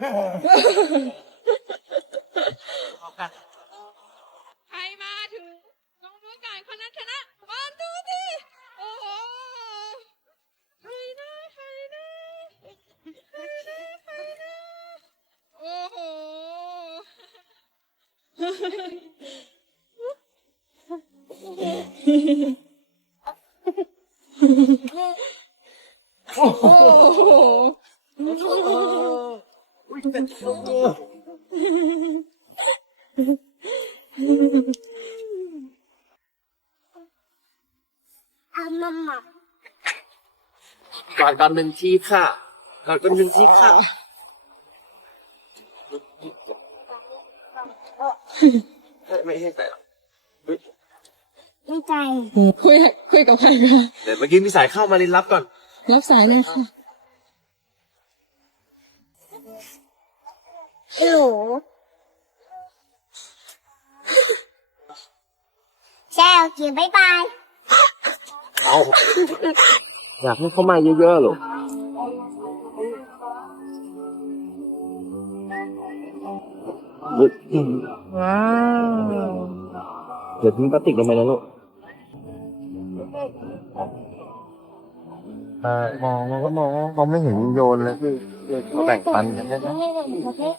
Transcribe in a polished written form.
ใครมาถึงกองรู้การคนนั้นชนะวันดูสิโอ้โหใครนะใครนะใครนะใครนะโอ้โหโอ้โหเอามาหมักก่อนกันหนึ่งทีค่ะก่อนกันหนึ่งทีค่ะไม่ให้ใส่หรอกไม่ใจคุยกับใครคะเดี๋ยวเมื่อกี้มีสายเข้ามาลินรับก่อนรับสายเลยค่ะหนูแช่โอเคบายบายเอาอยากให้เขามาเยอะๆหรอว้าวเดี๋ยวทิ้งพลาสติกลงไปนะลูกมองเราก็มองว่าเขาไม่เห็นโยนเลยคือเขาแบ่งปันกันใช่ไหมไม่ให้เด็กประเภท